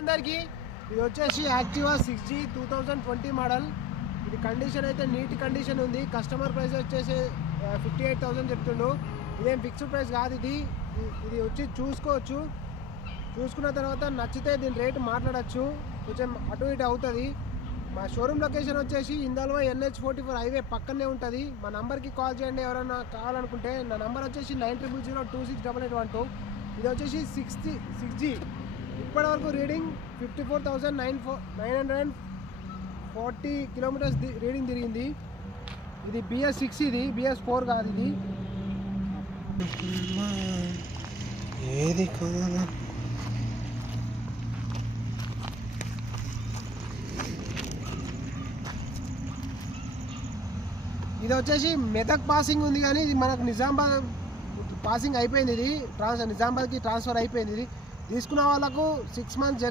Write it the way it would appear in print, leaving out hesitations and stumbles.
అందరికి ఇది వచ్చేసి యాక్టివా 6G 2020 మోడల్. ఇది కండిషన్ అయితే నీట్ కండిషన్ ఉంది. కస్టమర్ ప్రైస్ వచ్చేసి 58,000 చెప్తుండు. ఇదేం ఫిక్స్డ్ ప్రైస్ కాదు. ఇది వచ్చి చూసుకోవచ్చు. చూసుకున్న తర్వాత నచ్చితే దీని రేటు మాట్లాడచ్చు. కొంచెం అటు ఇటు అవుతుంది. మా షోరూమ్ లొకేషన్ వచ్చేసి ఇందల్వా NH44 హైవే పక్కనే ఉంటుంది. మా నంబర్కి కాల్ చేయండి ఎవరైనా కావాలనుకుంటే. నా నంబర్ వచ్చేసి 9000268812. ఇది వచ్చేసి 6G. ఇప్పటివరకు రీడింగ్ 54,940 కిలోమీటర్స్ రీడింగ్ తిరిగింది. ఇది BS6, ఇది BS4 కాదు. ఇది ఏది కాదు. ఇది వచ్చేసి మెదక్ పాసింగ్ ఉంది, కానీ ఇది మనకు నిజామాబాద్ పాసింగ్ అయిపోయింది. ఇది నిజామాబాద్కి ట్రాన్స్ఫర్ అయిపోయింది. ఇది తీసుకున్న వాళ్ళకు 6 months